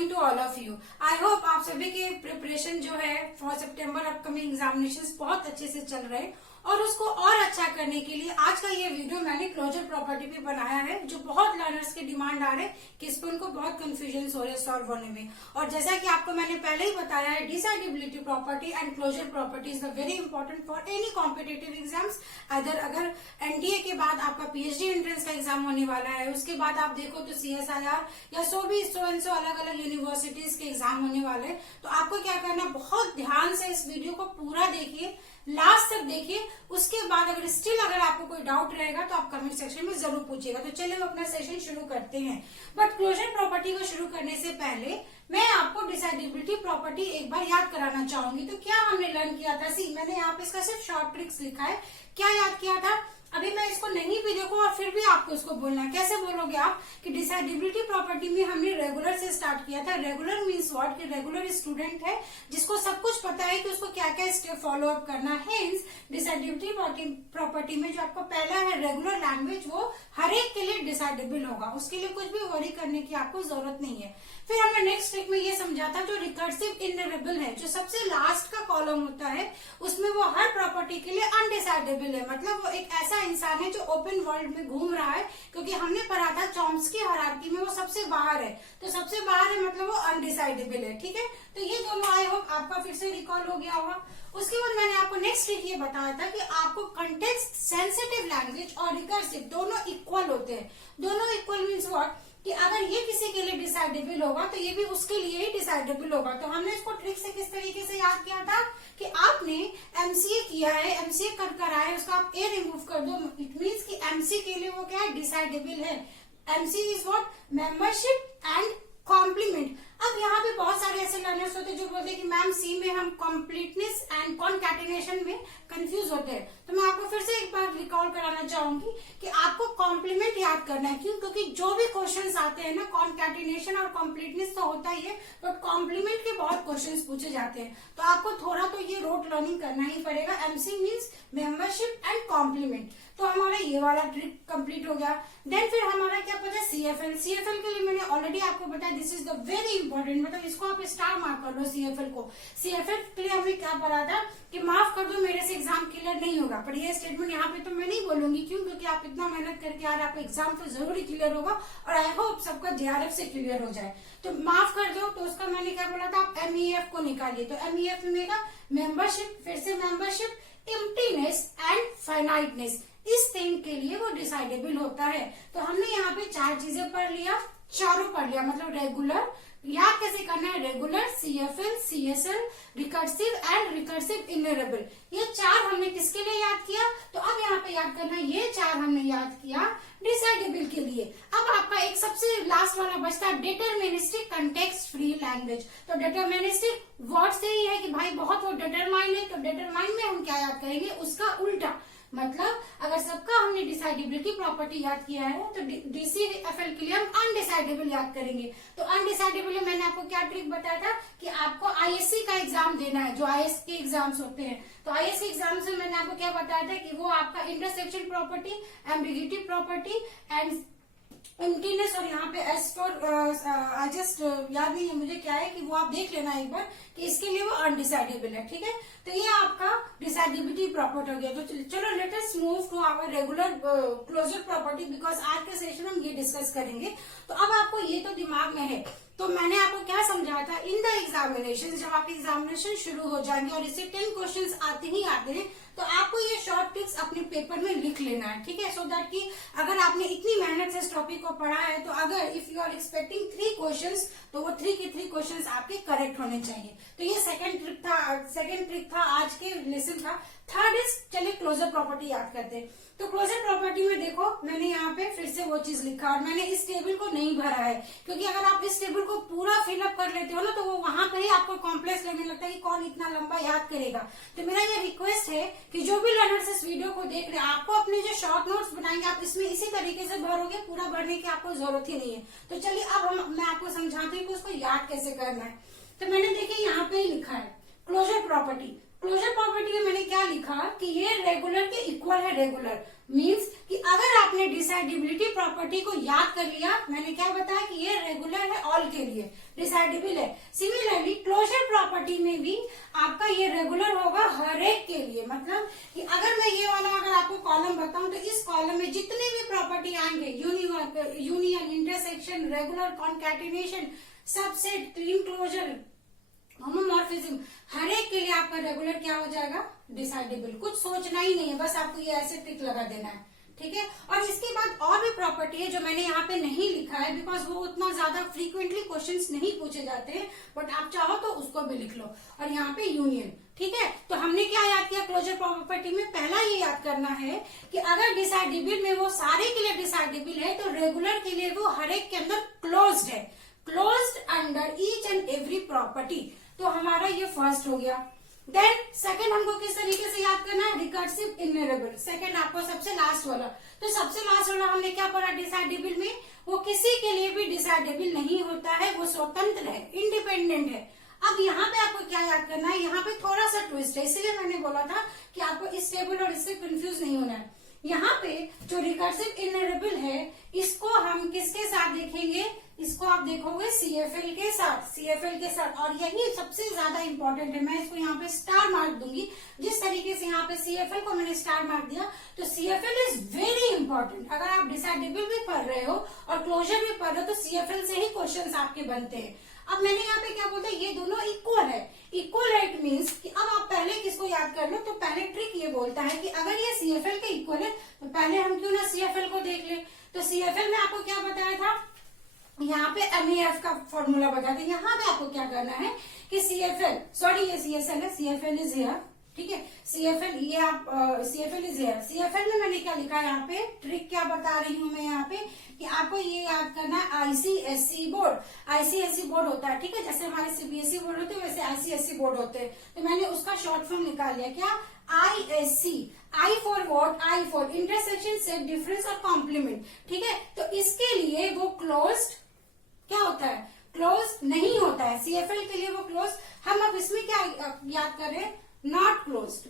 Morning to all of you. I hope आप सभी के प्रिपरेशन जो है फॉर सितंबर अपकमिंग एग्जामिनेशंस बहुत अच्छे से चल रहे हैं और उसको और अच्छा करने के लिए आज का ये वीडियो मैंने क्लोजर प्रॉपर्टी पे बनाया है, जो बहुत लर्नर्स की डिमांड आ रहे हैं कि इस पर उनको बहुत कंफ्यूजन हो रहे हैं सॉल्व होने में। और जैसा कि आपको मैंने पहले ही बताया है, decidability property and closure property is very important for any competitive exams. अगर एनडीए के बाद आपका पीएचडी एंट्रेंस का एग्जाम होने वाला है, उसके बाद आप देखो तो सीएसआईआर या सो अलग अलग यूनिवर्सिटीज के एग्जाम होने वाले हैं, तो आपको क्या करना, बहुत ध्यान से इस वीडियो को पूरा देखिए, लास्ट तक देखिए। उसके बाद अगर आपको कोई डाउट रहेगा तो आप कमेंट सेक्शन में जरूर पूछिएगा। तो चलिए हम अपना सेशन शुरू करते हैं। बट क्लोजर प्रॉपर्टी को शुरू करने से पहले मैं आपको डिसाइडेबिलिटी प्रॉपर्टी एक बार याद कराना चाहूंगी। तो क्या हमने लर्न किया था, मैंने यहाँ पे इसका सिर्फ शॉर्ट ट्रिक्स लिखा है। क्या याद किया था, अभी मैं इसको नहीं भी देखूं और फिर भी आपको इसको बोलना है। कैसे बोलोगे आप कि डिसाइडेबिलिटी प्रॉपर्टी में हमने रेगुलर से स्टार्ट किया था। रेगुलर मीन्स व्हाट, कि रेगुलर स्टूडेंट है जिसको सब कुछ पता है कि उसको क्या क्या स्टेप फॉलो अप करना है। डिसाइडेबिलिटी प्रॉपर्टी में जो आपको पहला है रेगुलर लैंग्वेज, वो हर एक के लिए डिसाइडेबल होगा, उसके लिए कुछ भी वरी करने की आपको जरूरत नहीं है। फिर हमने नेक्स्ट ट्रिक में ये समझा था, जो रिकर्सिव इनरिबल है, जो सबसे लास्ट का कॉलम होता है, उसमें वो हर प्रॉपर्टी के लिए अनडिसाइडेबल है। मतलब वो एक ऐसा इंसान है जो ओपन वर्ल्ड में घूम रहा है, क्योंकि हमने पढ़ा था चॉम्स्की हायरार्की में वो सबसे बाहर है, तो सबसे बाहर है मतलब वो अनडिसाइडेबल है। ठीक है, तो ये दोनों आई होप आपका फिर से रिकॉल हो गया होगा। उसके बाद मैंने आपको नेक्स्ट ट्रिक ये बताया था कि आपको कंटेक्स्ट सेंसिटिव लैंग्वेज और रिकर्सिव दोनों इक्वल होते हैं। दोनों इक्वल मीन्स व्हाट, कि अगर ये किसी के लिए डिसाइडेबल होगा तो ये भी उसके लिए ही डिसाइडेबल होगा। तो हमने इसको ट्रिक से किस तरीके से याद किया था कि आपने एमसीए किया है, एमसीए कर आए, उसका आप ए रिमूव कर दो, इट मीन्स कि एमसी के लिए वो क्या है, डिसाइडेबल है। MC is what, membership and complement. अब यहाँ पे बहुत सारे ऐसे लर्नर्स होते हैं जो बोलते हैं कि मैम सी में हम कॉम्प्लीटनेस एंड कॉन्कैटिनेशन में कंफ्यूज होते हैं। तो मैं आपको फिर से एक बार रिकॉल कराना चाहूंगी कि आपको कॉम्प्लीमेंट याद करना है। क्यों? क्योंकि जो भी क्वेश्चंस आते हैं ना, कॉन्कैटिनेशन और कॉम्प्लीटनेस तो होता ही है, बट कॉम्प्लीमेंट के बहुत क्वेश्चंस पूछे जाते हैं, तो आपको थोड़ा तो ये रोट लर्निंग करना ही पड़ेगा। MC means membership and complement. तो हमारा ये वाला ट्रिक कंप्लीट हो गया। देन फिर हमारा क्या पता, सीएफएल। सीएफएल के लिए मैंने ऑलरेडी आपको बताया, this is the very important, मतलब इसको आप स्टार मार्क कर लो सीएफएल को। सीएफएल के लिए हमें क्या पढ़ा था कि माफ कर दो मेरे से एग्जाम क्लियर नहीं होगा, पर ये स्टेटमेंट यहाँ पे तो मैं नहीं बोलूंगी। क्यों? क्योंकि आप इतना मेहनत करके आ रहे, आपका एग्जाम तो जरूरी क्लियर होगा और आई होप सबका जेआरएफ से क्लियर हो जाए। तो माफ कर दो, तो उसका मैंने क्या बोला था, आप एमईएफ को निकालिए। तो एमईएफ में मेंबरशिप, फिर से मेंबरशिप, एम्प्टीनेस एंड फाइनाइटनेस, इस थिंग के लिए वो डिसाइडेबल होता है। तो हमने यहाँ पे चार चीजें पढ़ लिया, चारों पढ़ लिया। मतलब रेगुलर याद कैसे करना है, regular, CFL, CSL, recursive and recursive enumerable, ये चार हमने किसके लिए याद किया। तो अब यहाँ पे याद करना है, ये चार हमने याद किया डिसाइडेबल के लिए। अब आपका एक सबसे लास्ट वाला बचता है डिटरमिनिस्टिक कंटेक्स्ट फ्री लैंग्वेज। तो डिटरमिनिस्टिक वर्ड से ही है कि भाई बहुत वो डिटरमाइन है, तो डिटरमाइन में हम क्या याद करेंगे, उसका उल्टा। मतलब अगर सबका हमने डिसाइडेबिलिटी प्रॉपर्टी याद किया है, तो डीसीएफएल के लिए हम अनडिसाइडेबल याद करेंगे। तो अनडिसाइडेबल में मैंने आपको क्या ट्रिक बताया था कि आपको आईएससी का एग्जाम देना है, जो आईएएस के एग्जाम्स होते हैं। तो आईएएस के एग्जाम से मैंने आपको क्या बताया था कि वो आपका intersection property, ambiguity property and emptiness, और यहाँ पे एस फॉर आई जस्ट याद नहीं है मुझे क्या है, कि वो आप देख लेना एक बार कि इसके लिए वो अनडिसाइडेबल है। ठीक है, तो ये आपका डिसाइडेबिलिटी प्रॉपर्टी हो गया। तो चलो let us move to our regular closure property, because आज के सेशन में हम ये डिस्कस करेंगे। तो अब आपको ये तो दिमाग में है, तो मैंने आपको क्या समझाया था, इन द एग्जामिनेशन, जब आपके एग्जामिनेशन शुरू हो जाएंगे और इससे 10 क्वेश्चंस आते ही आते हैं, तो आपको ये शॉर्ट ट्रिक्स अपने पेपर में लिख लेना है। ठीक है, सो दैट कि अगर आपने इतनी मेहनत से इस टॉपिक को पढ़ा है, तो अगर if you are expecting 3 questions, तो वो 3 के 3 क्वेश्चंस आपके करेक्ट होने चाहिए। तो ये सेकंड ट्रिक था आज के लेसन का। थर्ड इज, चलिए क्लोजर प्रॉपर्टी याद करते हैं। तो क्लोजर प्रॉपर्टी में देखो, मैंने यहाँ पे फिर से वो चीज लिखा और मैंने इस टेबल को नहीं भरा है, क्योंकि अगर आप इस टेबल को पूरा फिलअप कर लेते हो ना, तो वो वहां पर ही आपको कॉम्प्लेक्स लगने लगता है कि कौन इतना लंबा याद करेगा। तो मेरा ये रिक्वेस्ट है कि जो भी लर्नर्स इस वीडियो को देख रहे हैं, आपको अपने जो शॉर्ट नोट्स बनाएंगे, आप इसमें इसी तरीके से भरोगे, पूरा भरने की आपको जरूरत ही नहीं है। तो चलिए अब मैं आपको समझाती हूँ कि उसको याद कैसे करना है। तो मैंने देखिए यहाँ पे लिखा है क्लोजर प्रॉपर्टी। क्लोजर प्रॉपर्टी में मैंने क्या लिखा कि ये रेगुलर के इक्वल है। रेगुलर मींस कि अगर आपने डिसाइडेबिलिटी प्रॉपर्टी को याद कर लिया, मैंने क्या बताया कि ये रेगुलर है ऑल के लिए, डिसाइडेबल है। सिमिलरली क्लोजर प्रॉपर्टी में भी आपका ये रेगुलर होगा हर एक के लिए। मतलब कि अगर मैं ये वाला अगर आपको कॉलम बताऊं तो इस कॉलम में जितने भी प्रॉपर्टी आएंगे, union, intersection, regular, concatenation, subset, Kleene closure, homomorphism, हर एक के लिए आपका रेगुलर क्या हो जाएगा, डिसाइडेबल। कुछ सोचना ही नहीं है, बस आपको ये ऐसे टिक लगा देना है, ठीक है। और इसके बाद और भी प्रॉपर्टी है जो मैंने यहाँ पे नहीं लिखा है, बिकॉज वो उतना ज्यादा फ्रीक्वेंटली क्वेश्चंस नहीं पूछे जाते हैं, बट आप चाहो तो उसको भी लिख लो। और यहाँ पे यूनियन, ठीक है। तो हमने क्या याद किया क्लोजर प्रॉपर्टी में, पहला ये याद करना है कि अगर डिसाइडेबल में वो सारे के लिए डिसाइडेबल है, तो रेगुलर के लिए वो हर एक के अंदर क्लोज्ड है, closed under each and every property. तो हमारा ये फर्स्ट हो गया। देन सेकंड हमको किस तरीके से याद करना है, रिकर्सिव इनहेरिटेबल। सेकंड आपको सबसे लास्ट वाला, तो सबसे लास्ट वाला हमने क्या पढ़ा डिसाइडेबल में, वो किसी के लिए भी डिसाइडेबल नहीं होता है, वो स्वतंत्र है, इंडिपेंडेंट है। अब यहाँ पे आपको क्या याद करना है, यहाँ पे थोड़ा सा ट्विस्ट है, इसलिए मैंने बोला था कि आपको इस टेबल और इससे कंफ्यूज नहीं होना है। यहाँ पे जो रिकर्सिव इनहेरिटेबल है, इसको हम किसके साथ देखेंगे, इसको आप देखोगे सीएफएल के साथ, सीएफएल के साथ। और यही सबसे ज्यादा इंपॉर्टेंट है, मैं इसको यहाँ पे स्टार मार्क दूंगी। जिस तरीके से यहाँ पे सीएफएल को मैंने स्टार मार्क दिया, तो सीएफएल इज वेरी इंपॉर्टेंट। अगर आप डिसाइडेबल भी पढ़ रहे हो और क्लोजर भी पढ़ रहे हो, तो सीएफएल से ही क्वेश्चन आपके बनते हैं। अब मैंने यहाँ पे क्या बोलता है, ये दोनों इक्वल है। इक्वल है इट मीन्स कि अब आप पहले किसको याद कर लो, तो पहले ट्रिक ये बोलता है कि अगर ये सीएफएल के इक्वल है, तो पहले हम क्यों ना सीएफएल को देख ले। तो सीएफएल में आपको क्या बताया था, यहाँ पे एमईएफ का फॉर्मूला बता दें। यहाँ पे आपको क्या करना है कि सीएफएल, सॉरी ये सीएसएल है, सीएफएल इज हियर, ठीक है। सीएफएल ये आप सीएफएल इज हियर। सीएफएल में मैंने क्या लिखा है, यहाँ पे ट्रिक क्या बता रही हूँ मैं यहाँ पे कि आपको ये याद करना है आईसीएसई बोर्ड। आईसीएसई बोर्ड होता है, ठीक है, जैसे हमारे सीबीएसई बोर्ड होते हैं वैसे आईसीएसई बोर्ड होते हैं। तो मैंने उसका शॉर्ट फॉर्म निकाल लिया, क्या, ISC. I for what, I for intersection, set, difference और कॉम्प्लीमेंट, ठीक है। तो इसके लिए वो क्लोज्ड क्या होता है, क्लोज नहीं होता है। सीएफएल के लिए वो क्लोज, हम अब इसमें क्या याद कर रहे हैं, नॉट क्लोज्ड।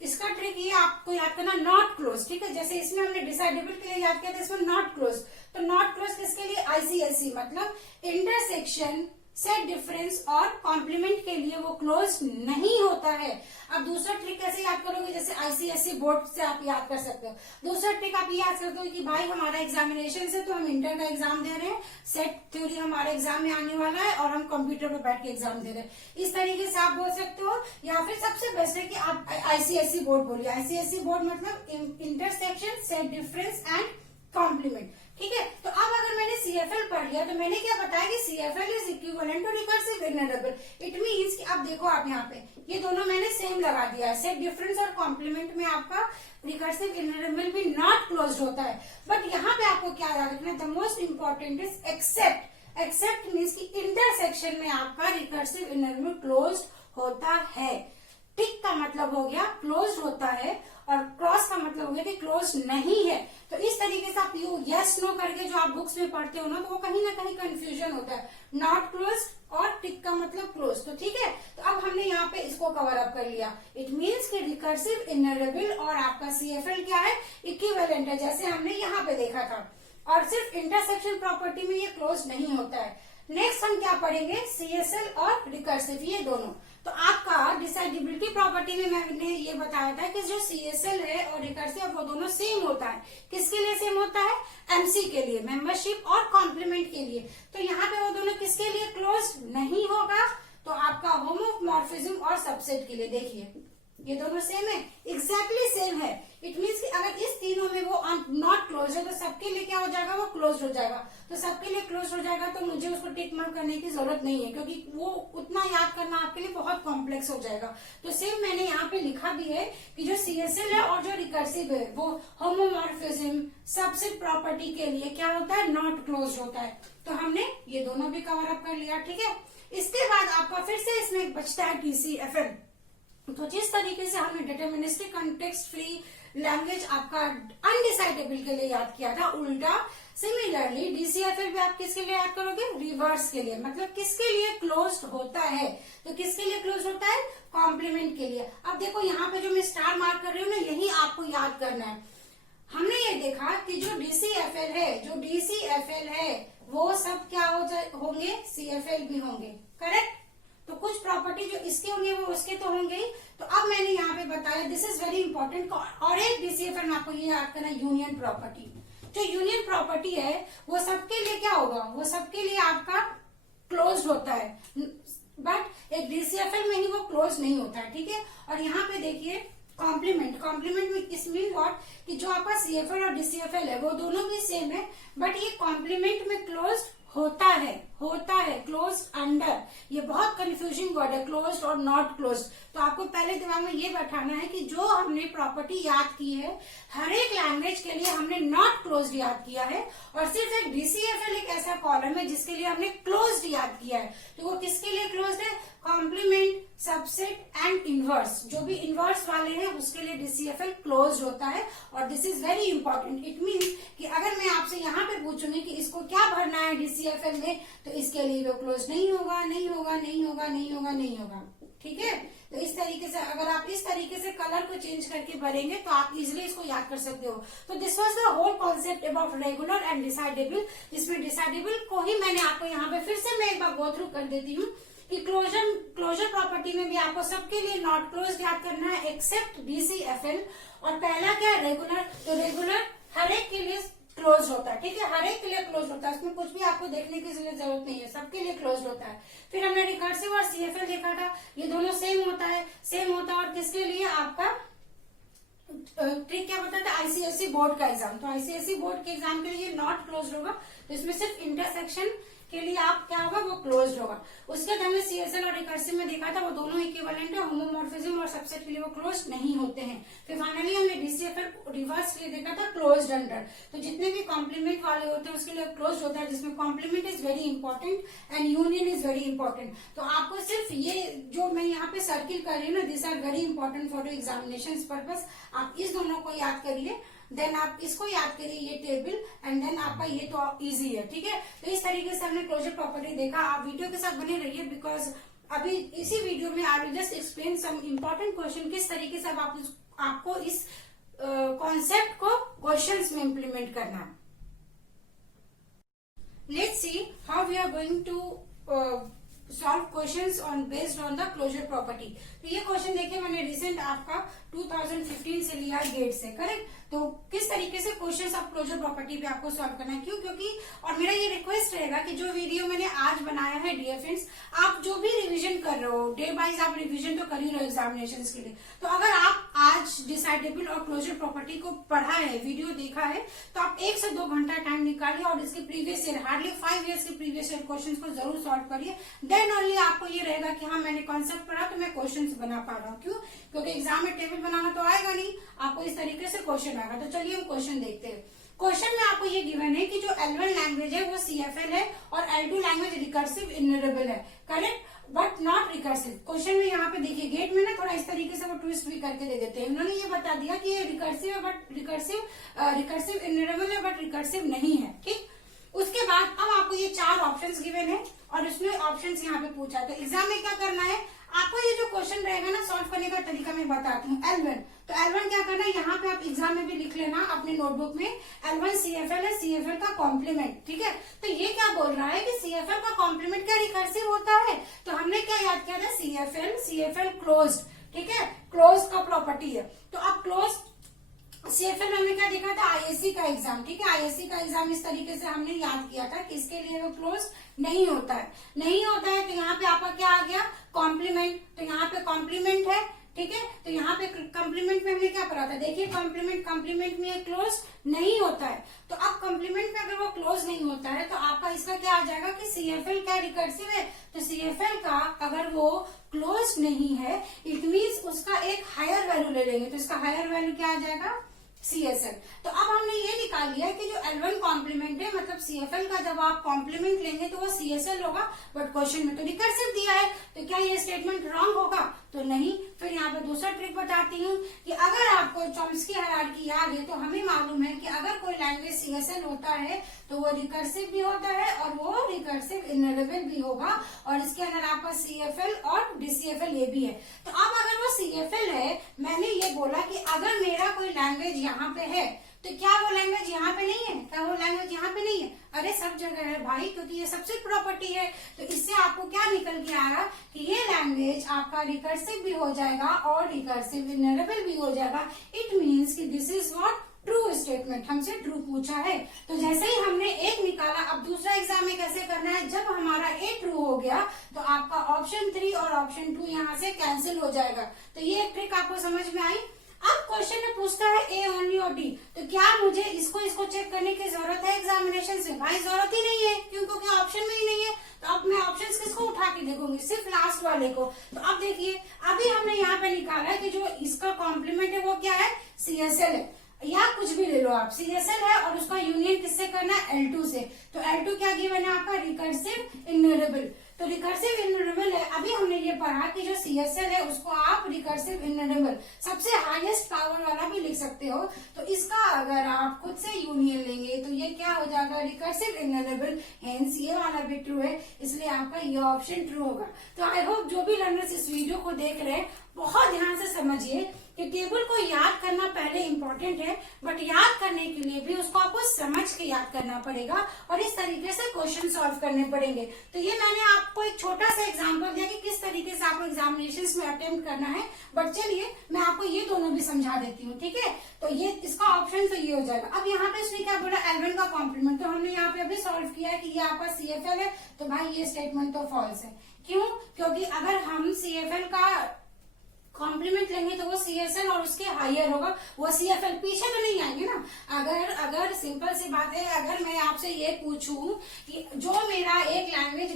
इसका ट्रिक ये आपको याद करना, नॉट क्लोज, ठीक है। जैसे इसमें हमने डिसाइडेबल के लिए याद किया था, इसमें नॉट क्लोज। तो नॉट क्लोज किसके लिए, आईसीएसई, मतलब इंटरसेक्शन, सेट, डिफरेंस और कॉम्प्लीमेंट के लिए वो क्लोज नहीं होता है। अब दूसरा ट्रिक कैसे याद करोगे, जैसे आईसीएसई बोर्ड से आप याद कर सकते हो। दूसरा ट्रिक आप याद करते हो कि भाई हमारा एग्जामिनेशन से, तो हम इंटर का एग्जाम दे रहे हैं, सेट थ्योरी हमारे एग्जाम में आने वाला है और हम कंप्यूटर पे बैठ के एग्जाम दे रहे हैं, इस तरीके से आप बोल सकते हो। या फिर सबसे बेस्ट है कि आप आईसीएसई बोर्ड बोलिए। आईसीएसई बोर्ड मतलब intersection, set, difference and complement, ठीक है। तो अब अगर मैंने सीएफएल पढ़ लिया, तो मैंने क्या बताया कि CFL is equivalent to recursive inheritable. It means कि अब देखो आप यहाँ पे ये दोनों मैंने सेम लगा दिया है, सेट, डिफरेंस और कॉम्प्लीमेंट में आपका रिकर्सिव इनहेरिटेबल भी नॉट क्लोज्ड होता है। बट यहाँ पे आपको क्या याद रखना है, the most important is except. Except means कि इंटरसेक्शन में आपका रिकर्सिव इनहेरिटेबल क्लोज्ड होता है। टिक का मतलब हो गया क्लोज्ड होता है और क्रॉस का मतलब हो गया कि क्लोज नहीं है। तो इस तरीके से आप यू यस नो करके जो आप बुक्स में पढ़ते हो ना, तो वो कहीं ना कहीं कंफ्यूजन होता है, नॉट क्लोज और टिक का मतलब क्लोज। तो ठीक है, तो अब हमने यहाँ पे इसको कवर अप कर लिया। इट मीन्स कि रिकर्सिव, इनहेरिटेबल और आपका सीएफएल क्या है, इक्विवेलेंट है, जैसे हमने यहाँ पे देखा था। और सिर्फ इंटरसेक्शन प्रॉपर्टी में ये क्लोज नहीं होता है। नेक्स्ट हम क्या पढ़ेंगे, सीएसएल और रिकर्सिव, ये दोनों। तो आपका डिसाइडेबिलिटी प्रॉपर्टी में मैंने ये बताया था कि जो सीएसएल है और रिकर्सिव वो दोनों सेम होता है। किसके लिए सेम होता है, एमसी के लिए, मेंबरशिप और कॉम्प्लीमेंट के लिए। तो यहाँ पे वो दोनों किसके लिए क्लोज नहीं होगा, तो आपका होमोमॉर्फिज्म और सबसेट के लिए। देखिए ये दोनों सेम है, एग्जैक्टली सेम है। इट मीन्स कि अगर इस तीनों में वो नॉट क्लोज है, तो सबके लिए क्या हो जाएगा, वो क्लोज हो जाएगा। तो सबके लिए क्लोज हो जाएगा, तो मुझे उसको टिक मार्क करने की जरूरत नहीं है, क्योंकि वो उतना याद करना आपके लिए बहुत कॉम्प्लेक्स हो जाएगा। तो सेम मैंने यहाँ पे लिखा भी है कि जो सीएसएल है और जो रिकर्सिव है वो होमोमॉर्फिज्म, सबसेट प्रॉपर्टी के लिए क्या होता है, नॉट क्लोज होता है। तो हमने ये दोनों भी कवर अप कर लिया, ठीक है। इसके बाद आपका फिर से इसमें बचता है टीसीएफएल। तो जिस तरीके से हमने डिटरमिनिस्टिक कॉन्टेक्स्ट फ्री लैंग्वेज आपका अनडिसाइडेबल के लिए याद किया था, उल्टा सिमिलरली डीसीएफएल भी आप किसके लिए याद करोगे, रिवर्स के लिए, मतलब किसके लिए क्लोज्ड होता है, तो किसके लिए क्लोज होता है, कॉम्प्लीमेंट के लिए। अब देखो यहाँ पे जो मैं स्टार मार्क कर रही हूँ ना, यही आपको याद करना है। हमने ये देखा कि जो डीसीएफएल है वो सब क्या होंगे, सीएफएल भी होंगे, करेक्ट। तो कुछ प्रॉपर्टी जो इसके होंगे वो उसके तो होंगे ही। तो अब मैंने यहाँ पे बताया, दिस इज वेरी इंपॉर्टेंट। और एक डीसीएफएल में आपको ये याद करना, यूनियन प्रॉपर्टी। जो यूनियन प्रॉपर्टी है वो सबके लिए क्या होगा, वो सबके लिए आपका क्लोज होता है, बट एक डीसीएफएल में ही वो क्लोज नहीं होता है, ठीक है। और यहाँ पे देखिए कॉम्प्लीमेंट में इस मीन व्हाट, कि जो आपका सीएफएल और डीसीएफएल है वो दोनों भी सेम है, बट ये कॉम्प्लीमेंट में क्लोज होता है क्लोज अंडर। ये बहुत कंफ्यूजिंग वर्ड है, क्लोज और नॉट क्लोज। तो आपको पहले दिमाग में ये बैठाना है कि जो हमने प्रॉपर्टी याद की है, हर एक लैंग्वेज के लिए हमने नॉट क्लोज्ड याद किया है, और सिर्फ एक डीसीएफएल एक ऐसा कॉलम है जिसके लिए हमने क्लोज्ड याद किया है। तो वो किसके लिए क्लोज्ड है, कॉम्प्लीमेंट, सबसेट एंड इनवर्स। जो भी इनवर्स वाले हैं उसके लिए डीसीएफएल क्लोज होता है। और this is very important. It means कि अगर मैं आपसे यहाँ पे पूछूंगी कि इसको क्या भरना है डीसीएफएल में, तो इसके लिए वो क्लोज नहीं होगा, नहीं होगा, नहीं होगा, नहीं होगा, नहीं होगा, ठीक है। तो इस तरीके से अगर आप इस तरीके से कलर को चेंज करके भरेंगे तो आप इजिली इसको याद कर सकते हो। तो this was the whole concept about regular and decidable. जिसमें डिसाइडेबल को ही मैंने आपको यहाँ पे फिर से मैं एक बार गो थ्रू कर देती हूँ कि क्लोजर प्रॉपर्टी में भी आपको सबके लिए नॉट क्लोज याद करना है एक्सेप्ट डीसीएफएल। और पहला क्या है, रेगुलर। तो रेगुलर हर एक के लिए क्लोज होता है, ठीक है, हर एक के लिए क्लोज होता है, उसमें कुछ भी आपको देखने की जरूरत नहीं है, सबके लिए क्लोज होता है। फिर हमने रिकर्सिव और सीएफएल देखा था, ये दोनों सेम होता है और किसके लिए, आपका ट्रिक क्या बताता है, आईसीएसई बोर्ड का एग्जाम। तो आईसीएसई बोर्ड के एग्जाम के लिए नॉट क्लोज होगा, तो इसमें सिर्फ इंटरसेक्शन के लिए आप क्या होगा, वो क्लोज्ड होगा। उसके बाद हमने सीएसएल और रिकर्सिव में देखा था वो दोनों इक्विवेलेंट है, होमोमॉर्फिज्म और सबसेट के लिए वो क्लोज नहीं होते हैं। फिर फाइनली हमने डीसीएफएल रिवर्स के लिए देखा था, क्लोज्ड अंडर। तो जितने भी कॉम्प्लीमेंट वाले होते हैं उसके लिए क्लोज होता है, जिसमें complement is very important and union is very important. तो आपको सिर्फ ये जो मैं यहाँ पे सर्किल कर रही हूँ ना, this are very important for examination purpose. आप इस दोनों को याद करिए, देन आप इसको याद करिए, ये टेबल, एंड देन आपका ये तो इजी है, ठीक है। तो इस तरीके से हमने क्लोजर प्रॉपर्टी देखा। आप वीडियो के साथ बने रहिए, बिकॉज अभी इसी वीडियो में I will just explain some important question, किस तरीके से आपको इस कॉन्सेप्ट को क्वेश्चंस में इम्प्लीमेंट करना है। Let's see how we are going to solve questions based on the closure property. तो ये क्वेश्चन देखिए मैंने रिसेंट आपका 2015 से लिया गेट से, करेक्ट। तो किस तरीके से क्वेश्चंस ऑफ क्लोजर प्रॉपर्टी पे आपको सॉल्व करना है, क्यों, क्योंकि और मेरा ये रिक्वेस्ट रहेगा कि जो वीडियो मैंने आज बनाया है डियर फ्रेंड्स, आप जो भी रिवीजन कर रहे हो, डे वाइज आप रिवीजन तो कर ही रहे हो एग्जामिनेशन के लिए। तो अगर आप आज डिसाइडेबल और क्लोजर प्रॉपर्टी को पढ़ा है, वीडियो देखा है, तो आप 1 से 2 घंटा टाइम निकालिए और इसके प्रीवियस ईयर, हार्डली 5 ईयर्स के प्रीवियस ईयर क्वेश्चन को जरूर सॉल्व करिए। देन ओनली आपको ये रहेगा कि हाँ मैंने कॉन्सेप्ट पढ़ा तो मैं क्वेश्चन बना पा रहा हूँ। क्यों, क्योंकि एग्जाम में टेबल बनाना तो आएगा नहीं, आपको इस तरीके से क्वेश्चन आएगा। तो चलिए हम क्वेश्चन देखते हैं। क्वेश्चन में आपको ये गिवन है कि जो L1 लैंग्वेज है वो सीएफएल है और L2 लैंग्वेज रिकर्सिव इनरेबल है, correct, but not recursive. Question में यहाँ पे देखिए गेट में ना थोड़ा इस तरीके से वो ट्विस्ट भी करके दे देते हैं। उन्होंने ये बता दिया कि ये रिकर्सिव है बट रिकर्सिव इनरेबल है बट रिकर्सिव नहीं है, ठीक। उसके बाद अब आपको ये 4 ऑप्शंस गिवन है और उसमें ऑप्शंस यहाँ पे पूछा था। एग्जाम में क्या करना है, आपको ये जो क्वेश्चन रहेगा ना सॉल्व करने का तरीका मैं बताती हूँ। L1, तो L1 क्या करना है, यहाँ पे आप एग्जाम में भी लिख लेना अपने नोटबुक में, L1 CFL है, CFL का कॉम्प्लीमेंट, ठीक है। तो ये क्या बोल रहा है कि CFL का कॉम्प्लीमेंट क्या रिकर्सिव होता है। तो हमने क्या याद किया था, CFL क्लोज, ठीक है, क्लोज का प्रॉपर्टी है। तो अब क्लोज सीएफएल में हमने क्या देखा था, आईएससी का एग्जाम, ठीक है। आईएससी का एग्जाम इस तरीके से हमने याद किया था कि इसके लिए वो क्लोज नहीं होता है, तो यहाँ पे आपका क्या आ गया, कॉम्प्लीमेंट। तो यहाँ पे कॉम्प्लीमेंट है, ठीक है। तो यहाँ पे कॉम्प्लीमेंट में हमने क्या पढ़ा था, देखिए कॉम्प्लीमेंट में क्लोज नहीं होता है। तो अब कॉम्प्लीमेंट में अगर वो क्लोज नहीं होता है तो आपका इसका क्या आ जाएगा कि सीएफएल क्या रिकर्सिव है। तो सीएफएल का अगर वो क्लोज नहीं है, इट मीन्स उसका एक हायर वैल्यू ले लेंगे। तो इसका हायर वैल्यू क्या आ जाएगा, CSL। तो अब हमने ये निकाल लिया कि जो L1 कॉम्प्लीमेंट है मतलब CFL का जब आप कॉम्प्लीमेंट लेंगे तो वो CSL होगा, बट क्वेश्चन में तो रिकर्सिव दिया है, तो क्या ये स्टेटमेंट रॉन्ग होगा? तो नहीं। फिर यहाँ पे दूसरा ट्रिक बताती हूँ कि अगर आपको चॉम्स्की हायरार्की याद है तो हमें मालूम है कि अगर कोई लैंग्वेज CSL होता है तो वो रिकर्सिव भी होता है और वो रिकर्सिव इनरेबल भी होगा, और इसके अंदर आपका CFL और DCFL ये भी है। तो अब अगर वो CFL है, मैंने ये बोला कि अगर मेरा कोई लैंग्वेज यहाँ पे है तो क्या वो लैंग्वेज यहाँ पे नहीं है? क्या वो लैंग्वेज यहाँ पे नहीं है? अरे सब जगह है भाई, क्योंकि ये सबसे प्रॉपर्टी है। तो इससे आपको क्या निकल के आया कि ये लैंग्वेज आपका रिकर्सिव भी हो जाएगा और रिकर्सिव इनरेबल भी हो जाएगा। इट मीन्स कि this is what true statement, हमसे ट्रू पूछा है। तो जैसे ही हमने एक निकाला, अब दूसरा एग्जाम में कैसे करना है, जब हमारा ए ट्रू हो गया तो आपका ऑप्शन 3 और ऑप्शन 2 यहाँ से कैंसिल हो जाएगा। तो ये एक ट्रिक आपको समझ में आई। अब क्वेश्चन में पूछता है ए ओनली और डी, तो क्या मुझे इसको चेक करने की जरूरत है एग्जामिनेशन से? भाई जरूरत ही नहीं है, क्योंकि ऑप्शन में ही नहीं है। तो अब मैं ऑप्शंस किसको उठा के देखूंगी? सिर्फ लास्ट वाले को। तो अब देखिए, अभी हमने यहाँ पे निकाला है कि जो इसका कॉम्प्लीमेंट है वो क्या है? CSL है, या कुछ भी ले लो आप, CSL है और उसका यूनियन किससे करना है? L2 से। तो L2 क्या गिवन है आपका? रिकर्सिव इनरेबल। तो रिकर्सिव इनरेबल है। अभी हमने ये पढ़ा कि जो CSL है उसको आप रिकर्सिव इनरेबल सबसे हाईएस्ट पावर वाला भी लिख सकते हो। तो इसका अगर आप खुद से यूनियन लेंगे तो ये क्या हो जाएगा? रिकर्सिव इनरेबल। हेंस ये वाला भी ट्रू है, इसलिए आपका ये ऑप्शन ट्रू होगा। तो आई होप जो भी लर्नर्स इस वीडियो को देख रहे हैं बहुत ध्यान से समझिए कि टेबल को याद करना पहले इम्पोर्टेंट है, बट याद करने के लिए भी उसको आपको समझ के याद करना पड़ेगा और इस तरीके से क्वेश्चन सॉल्व करने पड़ेंगे। तो ये मैंने आपको एक छोटा सा एग्जांपल दिया कि किस तरीके से आपको एग्जामिनेशंस में अटेम्प्ट करना है। बट चलिए मैं आपको ये दोनों भी समझा देती हूँ, ठीक है? तो ये इसका ऑप्शन तो ये हो जाएगा। अब यहाँ पे इसने क्या बोला? L1 का कॉम्प्लीमेंट, तो हमने यहाँ पे अभी सॉल्व किया है कि ये आपका CFL है, तो भाई ये स्टेटमेंट तो फॉल्स है। क्यों? क्योंकि अगर हम CFL का कॉम्प्लीमेंट लेंगे तो वो CSL और उसके हायर होगा, वो CFL पीछे तो नहीं आएंगे ना। अगर सिंपल सी बात है, अगर मैं आपसे ये पूछूं कि जो मेरा एक लैंग्वेज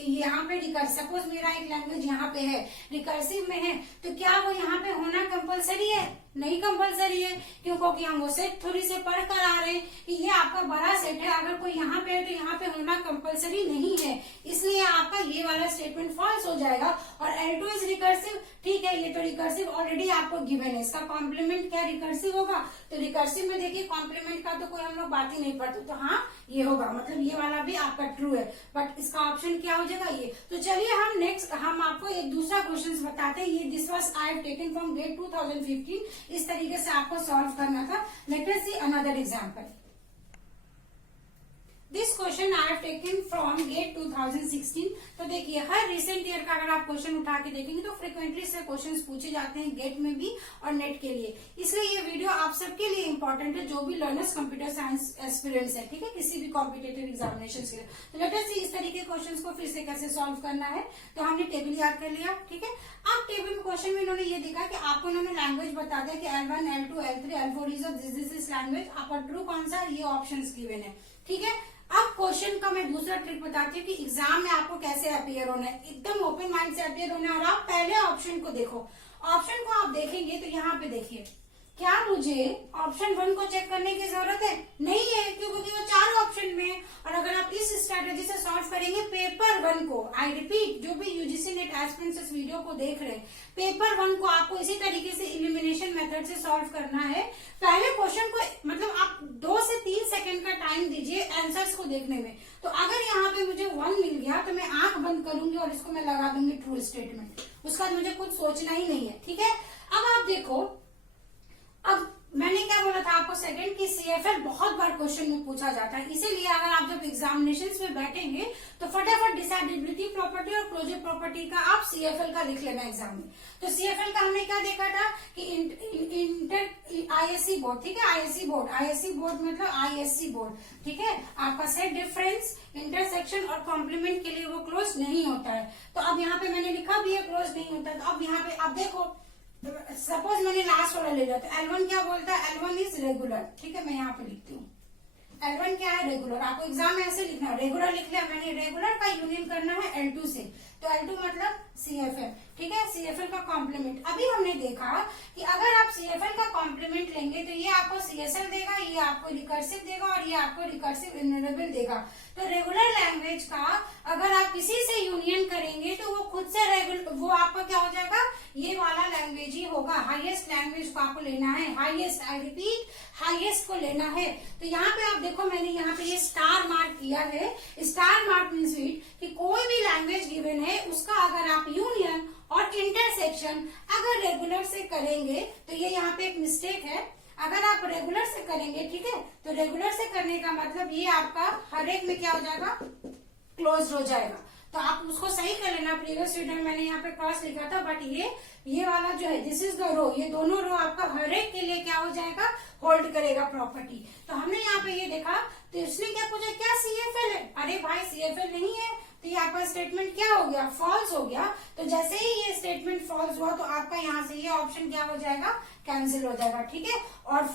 यहाँ पे सपोज मेरा एक लैंग्वेज यहाँ पे है रिकर्सिव में है, तो क्या वो यहाँ पे होना कंपलसरी है? नहीं कंपलसरी है। क्यों? क्योंकि हम वो सेट थोड़ी से पढ़ कर आ रहे हैं कि ये आपका बड़ा सेट है, अगर कोई यहाँ पे है तो यहाँ पे होना कंपलसरी नहीं है, इसलिए आपका ये वाला स्टेटमेंट फॉल्स हो जाएगा। और L2 इज रिकर्सिव, ठीक है, ये तो रिकर्सिव ऑलरेडी आपको गिवन है। इसका कॉम्प्लीमेंट क्या रिकर्सिव होगा? तो रिकर्सिव में देखिए कॉम्प्लीमेंट का तो कोई हम लोग बात ही नहीं करते, तो हाँ ये होगा, मतलब ये वाला भी आपका ट्रू है। बट इसका ऑप्शन क्या हो जाएगा? ये। तो चलिए हम आपको एक दूसरा क्वेश्चन बताते हैं। ये this was I have taken from GATE 2015। इस तरीके से आपको सॉल्व करना था। Let us see another example. This question I have taken from GATE 2016। तो देखिए, हर रिसेंट ईयर का अगर आप क्वेश्चन उठा के देखेंगे तो फ्रिक्वेंटली से क्वेश्चंस पूछे जाते हैं गेट में भी और नेट के लिए, इसलिए ये वीडियो आप सबके लिए इंपॉर्टेंट है जो भी लर्नर्स कंप्यूटर साइंस एस्पिरेंट्स है, ठीक है, किसी भी कॉम्पिटेटिव एग्जामिनेशन के लिए। तो लेट अस सी इस तरीके के क्वेश्चंस को फिर से कैसे सॉल्व करना है। तो हमने टेबल याद कर लिया, ठीक है। अब टेबल क्वेश्चन में इन्होंने ये देखा कि आपको इन्होंने लैंग्वेज बता दिया कि L1, L2, L3, L4 is this language. आपका ट्रू कौन सा? ये ऑप्शंस गिवन है, ठीक है। अब क्वेश्चन का मैं दूसरा ट्रिक बताती हूँ कि एग्जाम में आपको कैसे अपियर होना है। एकदम ओपन माइंड से अपियर होना है और आप पहले ऑप्शन को देखो। ऑप्शन को आप देखेंगे तो यहाँ पे देखिए, क्या मुझे ऑप्शन 1 को चेक करने की जरूरत है? नहीं है, क्योंकि वो 4 ऑप्शन में है। और अगर आप इस स्ट्रेटेजी से सॉल्व करेंगे पेपर 1 को, आई रिपीट, जो भी यूजीसी नेट एस्पिरेंट्स इस वीडियो को देख रहे हैं, पेपर 1 को आपको इसी तरीके से इलिमिनेशन मेथड से सॉल्व करना है। पहले क्वेश्चन को मतलब आप 2 से 3 सेकंड का टाइम दीजिए आंसर्स को देखने में। तो अगर यहाँ पे मुझे 1 मिल गया तो मैं आंख बंद करूंगी और इसको मैं लगा दूंगी ट्रू स्टेटमेंट। उसका मुझे कुछ सोचना ही नहीं है, ठीक है। अब आप देखो, अब मैंने क्या बोला था आपको सेकंड की CFL बहुत बार क्वेश्चन में पूछा जाता है, इसीलिए अगर आप जब एग्जामिनेशंस में बैठेंगे तो फटाफट डिसाइडेबिलिटी प्रॉपर्टी और क्लोजर प्रॉपर्टी का आप CFL का लिख लेना एग्जाम में। तो CFL का हमने क्या देखा था कि इंटर ISC बोर्ड, ठीक है, ISC बोर्ड मतलब ISC बोर्ड, ठीक है, आपका सेट डिफरेंस, इंटरसेक्शन और कॉम्प्लीमेंट के लिए वो क्लोज नहीं होता है। तो अब यहाँ पे मैंने लिखा भी है क्लोज नहीं होता है। तो अब यहाँ पे आप देखो, सपोज मैंने लास्ट वाला ले लिया तो L1 क्या बोलता है? L1 इज रेगुलर, ठीक है, मैं यहाँ पे लिखती हूँ L1 क्या है? रेगुलर। आपको एग्जाम में ऐसे लिखना है, रेगुलर लिख लिया मैंने, रेगुलर का यूनियन करना है L2 से, तो L2 मतलब CFL, ठीक है, CFL का कॉम्प्लीमेंट। अभी हमने देखा कि अगर आप CFL का कॉम्प्लीमेंट लेंगे तो ये आपको CSL देगा, ये आपको रिकर्सिव देगा और ये आपको रिकर्सिव इन्यूमरेबल देगा। तो रेगुलर लैंग्वेज का अगर आप किसी से यूनियन करेंगे तो वो खुद से वो आपका क्या हो जाएगा? ये वाला लैंग्वेज ही होगा। हाईएस्ट लैंग्वेज को आपको लेना है, हाईएस्ट, आई रिपीट, हाईएस्ट को लेना है। तो यहाँ पे आप देखो, मैंने यहाँ पे ये स्टार मार्क किया है। स्टार मार्क मीन्स कि कोई भी लैंग्वेज गिवन है उसका अगर आप यूनियन और इंटरसेक्शन अगर रेगुलर से करेंगे तो ये यहाँ पे एक मिस्टेक है। अगर आप रेगुलर से करेंगे, ठीक है, तो रेगुलर से करने का मतलब ये आपका हर एक में क्या हो जाएगा? क्लोज हो जाएगा। तो आप उसको सही कर लेना। प्रीवियस वीडियो में मैंने यहाँ पे क्रॉस लिखा था, बट ये वाला जो है, दिस इज द रो, ये दोनों रो आपका हर एक के लिए क्या हो जाएगा? होल्ड करेगा प्रॉपर्टी। तो हमने यहाँ पे ये देखा, तो इसने क्या पूछा? क्या CFL है? अरे भाई CFL नहीं है, तो ये आपका स्टेटमेंट क्या हो गया? फॉल्स हो गया। तो जैसे ही ये स्टेटमेंट फॉल्स हुआ तो आपका यहाँ से ये ऑप्शन क्या हो जाएगा? कैंसिल हो जाएगा, ठीक है। और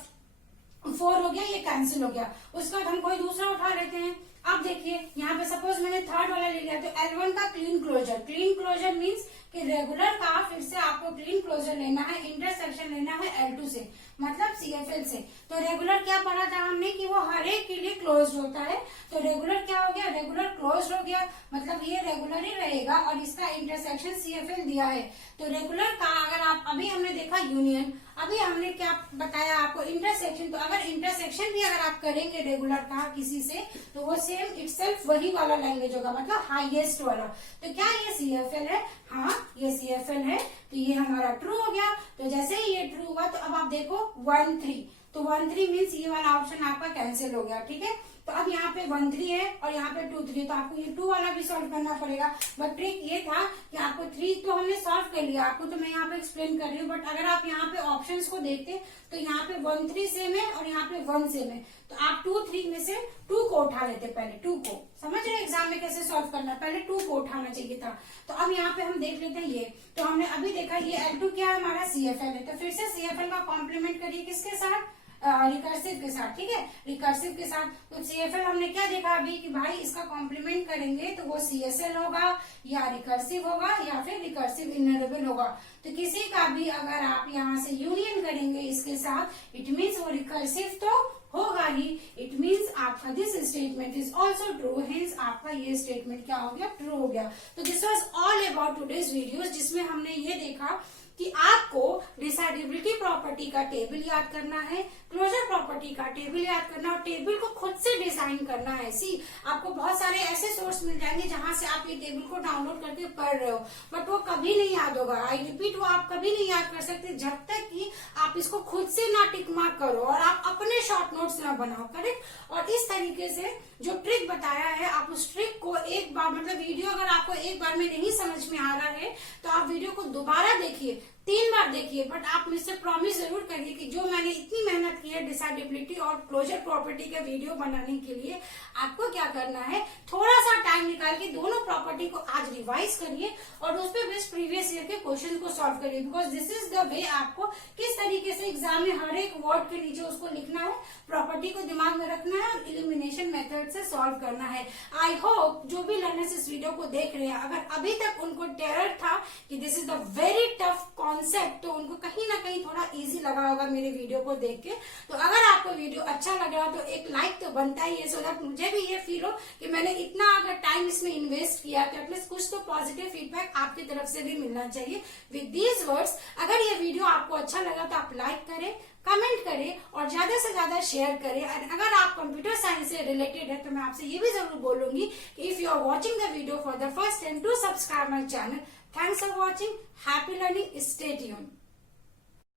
4 हो गया, ये कैंसिल हो गया। उसके बाद हम कोई दूसरा उठा लेते हैं। अब देखिए यहाँ पे सपोज मैंने थर्ड वाला ले लिया, तो L1 का Kleene closure. Kleene closure means कि रेगुलर का फिर से आपको क्लीन क्लोजर लेना है, इंटरसेक्शन लेना है L2 से, मतलब CFL से। तो रेगुलर क्या पढ़ा था हमने कि वो हर एक के लिए क्लोज होता है। तो रेगुलर क्या हो गया? रेगुलर क्लोज हो गया, मतलब ये रेगुलर ही रहेगा और इसका इंटरसेक्शन CFL दिया है। तो रेगुलर का अगर आप, अभी हमने देखा यूनियन, अभी हमने क्या बताया आपको? इंटरसेक्शन। तो अगर इंटरसेक्शन भी अगर आप करेंगे रेगुलर का किसी से, तो वो सेम इटसेल्फ वही वाला लैंग्वेज होगा, मतलब हाईएस्ट वाला। तो क्या ये CFL है? हाँ, ये CFL है। तो ये हमारा ट्रू हो गया। तो जैसे ही ये ट्रू हुआ तो अब आप देखो 1-3, तो 1-3 मीन्स ये वाला ऑप्शन आपका कैंसिल हो गया, ठीक है। तो अब यहाँ पे 1-3 है और यहाँ पे 2-3, तो आपको ये 2 वाला भी सॉल्व करना पड़ेगा। बट ट्रिक ये था कि आपको 3 तो हमने सॉल्व कर लिया, आपको तो मैं यहाँ पे एक्सप्लेन कर रही हूँ। बट अगर आप यहाँ पे ऑप्शंस को देखते तो यहाँ पे 1-3 सेम है और यहाँ पे 1 सेम है, तो आप 2-3 में से 2 को उठा लेते। पहले 2 को, समझ रहे एग्जाम में कैसे सॉल्व करना, पहले 2 को उठाना चाहिए था। तो अब यहाँ पे हम देख लेते हैं ये, तो हमने अभी देखा ये L2 क्या है? हमारा CFL है। तो फिर से CFL का कॉम्प्लीमेंट करिए किसके साथ? रिकर्सिव के साथ, ठीक है, रिकर्सिव के साथ। तो CFL हमने क्या देखा अभी कि भाई इसका कॉम्प्लीमेंट करेंगे तो वो CSL होगा या रिकर्सिव होगा या फिर रिकर्सिव इन्यूमरेबल होगा। तो किसी का भी अगर आप यहाँ से यूनियन करेंगे इसके साथ, इट मीन्स वो रिकर्सिव तो होगा ही। इट मीन्स आपका this statement is also true, hence आपका ये स्टेटमेंट क्या हो गया? ट्रू हो गया। तो this was all about today's videos, जिसमें हमने ये देखा कि आपको डिसाइडेबिलिटी प्रॉपर्टी का टेबल याद करना है, क्लोजर प्रॉपर्टी का टेबल याद करना और टेबल को खुद से डिजाइन करना है। सी, आपको बहुत सारे ऐसे सोर्स मिल जाएंगे जहां से आप ये टेबल को डाउनलोड करके पढ़ रहे हो, बट वो कभी नहीं याद होगा। आई रिपीट, वो आप कभी नहीं याद कर सकते जब तक कि आप इसको खुद से ना टिक मार्क करो और आप अपने शॉर्ट नोट्स ना बनाओ, करेक्ट। और इस तरीके से जो ट्रिक बताया है, आप उस ट्रिक को एक बार, मतलब वीडियो अगर आपको एक बार में नहीं समझ में आ रहा है तो आप वीडियो को दोबारा देखिए, 3 बार देखिए, बट आप मुझसे प्रॉमिस जरूर करिए कि जो मैंने इतनी मेहनत की है डिसाइडेबिलिटी और क्लोजर प्रॉपर्टी का वीडियो बनाने के लिए, आपको क्या करना है, थोड़ा सा टाइम निकाल के दोनों प्रॉपर्टी को आज रिवाइज करिए और उस पर बेस्ट प्रीवियस ईयर के क्वेश्चन को सॉल्व करिए। Because this is the way आपको किस तरीके से एग्जाम में हर एक वर्ड के नीचे उसको लिखना है, प्रॉपर्टी को दिमाग में रखना है और इलिमिनेशन मेथड से सॉल्व करना है। आई होप जो भी लर्नर्स इस वीडियो को देख रहे हैं, अगर अभी तक उनको टेरर था कि this is the very tough concept, तो उनको कहीं ना कहीं थोड़ा इजी लगा होगा मेरे वीडियो को देख के। तो अगर आपको वीडियो अच्छा लग रहा तो एक लाइक तो बनता ही है, सो दैट मुझे भी ये फील हो कि मैंने इतना अगर टाइम इसमें इन्वेस्ट किया तो एटलीस्ट कुछ तो पॉजिटिव फीडबैक आपकी तरफ से भी मिलना चाहिए। विद दीज वर्ड्स, अगर ये वीडियो आपको अच्छा लगा तो आप लाइक करें, कमेंट करें और ज्यादा से ज्यादा शेयर करें। और अगर आप कंप्यूटर साइंस से रिलेटेड है तो मैं आपसे ये भी जरूर बोलूंगी कि if you are watching the video for the first time, to subscribe my channel. Thanks for watching, happy learning, stay tuned.